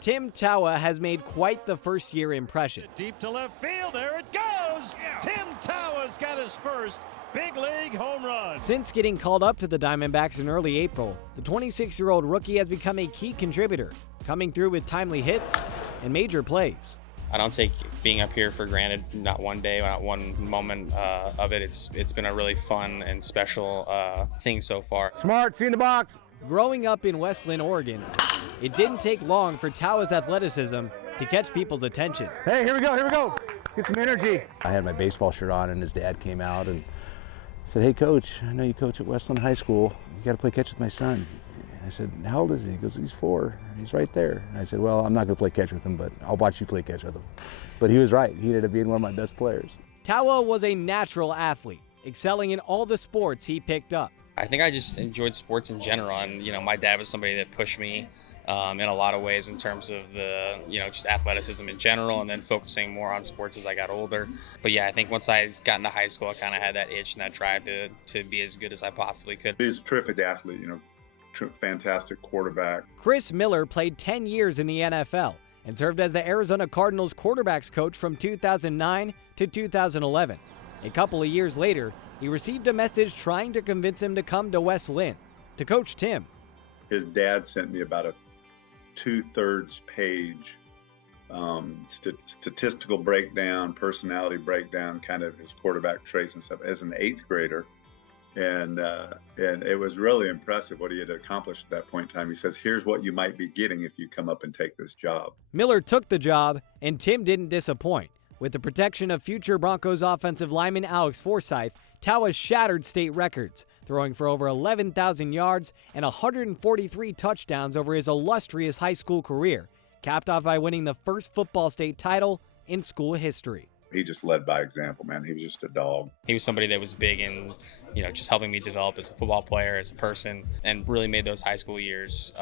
Tim Tawa has made quite the first-year impression. Deep to left field, there it goes! Tim Tawa's got his first big league home run. Since getting called up to the Diamondbacks in early April, the 26-year-old rookie has become a key contributor, coming through with timely hits and major plays. I don't take being up here for granted, not one day, not one moment of it. It's been a really fun and special thing so far. Smart, see in the box. Growing up in West Linn, Oregon, it didn't take long for Tawa's athleticism to catch people's attention. Hey, here we go, Let's get some energy. I had my baseball shirt on and his dad came out and said, "Hey coach, I know you coach at West Linn High School. You gotta play catch with my son." I said, "How old is he?" He goes, "He's 4. He's right there." I said, "Well, I'm not gonna play catch with him, but I'll watch you play catch with him." But he was right. He ended up being one of my best players. Tawa was a natural athlete, excelling in all the sports he picked up. I think I just enjoyed sports in general, and my dad was somebody that pushed me in a lot of ways in terms of the just athleticism in general, and then focusing more on sports as I got older. But yeah, I think once I got into high school, I kind of had that itch and that drive to be as good as I possibly could. He's a terrific athlete, fantastic quarterback. Chris Miller played 10 years in the NFL and served as the Arizona Cardinals quarterbacks coach from 2009 to 2011. A couple of years later, he received a message trying to convince him to come to West Linn to coach Tim. His dad sent me about a 2/3 page statistical breakdown, personality breakdown, kind of his quarterback traits and stuff as an 8th grader. And it was really impressive what he had accomplished at that point in time. He says, "Here's what you might be getting if you come up and take this job." Miller took the job, and Tim didn't disappoint. With the protection of future Broncos offensive lineman Alex Forsythe, Tawa shattered state records, throwing for over 11,000 yards and 143 touchdowns over his illustrious high school career, capped off by winning the first football state title in school history. He just led by example, man. He was just a dog. He was somebody that was big in, just helping me develop as a football player, as a person, and really made those high school years,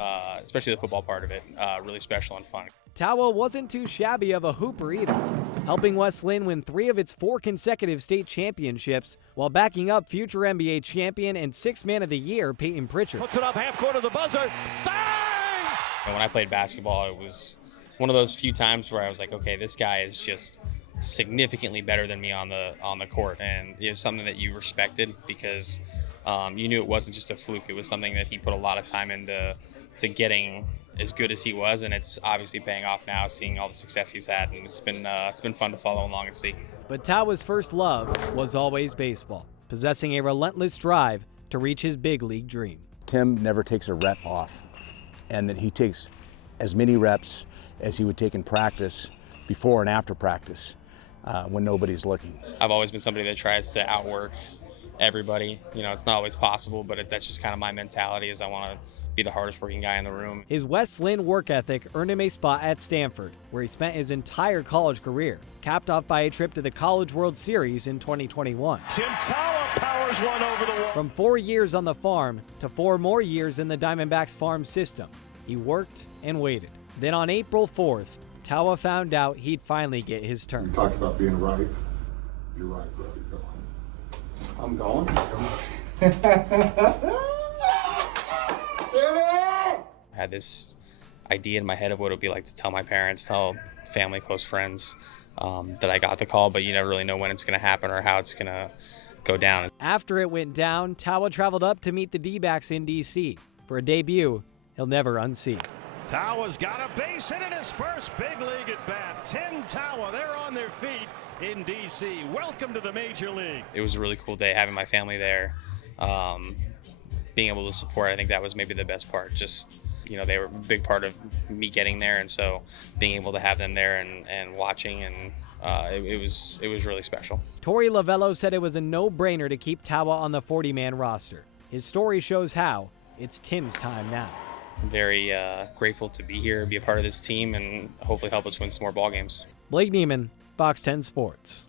especially the football part of it, really special and fun. Tawa wasn't too shabby of a hooper either, helping West Linn win 3 of its 4 consecutive state championships while backing up future NBA champion and 6th Man of the Year Payton Pritchard. Puts it up half court of the buzzer. Bang! And when I played basketball, it was one of those few times where I was like, okay, this guy is just significantly better than me on the court, and it was something that you respected because you knew it wasn't just a fluke. It was something that he put a lot of time into getting as good as he was, and it's obviously paying off now, seeing all the success he's had, and it's been fun to follow along and see. But Tawa's first love was always baseball, possessing a relentless drive to reach his big league dream. Tim never takes a rep off, and that he takes as many reps as he would take in practice, before and after practice, when nobody's looking. I've always been somebody that tries to outwork everybody. It's not always possible, but that's just kind of my mentality, is I want to be the hardest working guy in the room. His West Linn work ethic earned him a spot at Stanford, where he spent his entire college career, capped off by a trip to the College World Series in 2021. Tim Tawa powers one over the wall. From 4 years on the farm to 4 more years in the Diamondbacks farm system, he worked and waited. Then on April 4th, Tawa found out he'd finally get his turn. You talked about being right. You're right, bro. You're going. I'm going. I had this idea in my head of what it would be like to tell my parents, tell family, close friends that I got the call, but you never really know when it's going to happen or how it's going to go down. After it went down, Tawa traveled up to meet the D-backs in D.C. for a debut he'll never unsee. Tawa's got a base hit in his first big league at bat. Tim Tawa, they're on their feet in D.C. Welcome to the Major League. It was a really cool day having my family there, being able to support. I think that was maybe the best part. Just, they were a big part of me getting there, and so being able to have them there and watching, and it was really special. Torey Lavello said it was a no-brainer to keep Tawa on the 40-man roster. His story shows how. It's Tim's time now. I'm very grateful to be here, be a part of this team, and hopefully help us win some more ball games. Blake Neiman, Fox 10 Sports.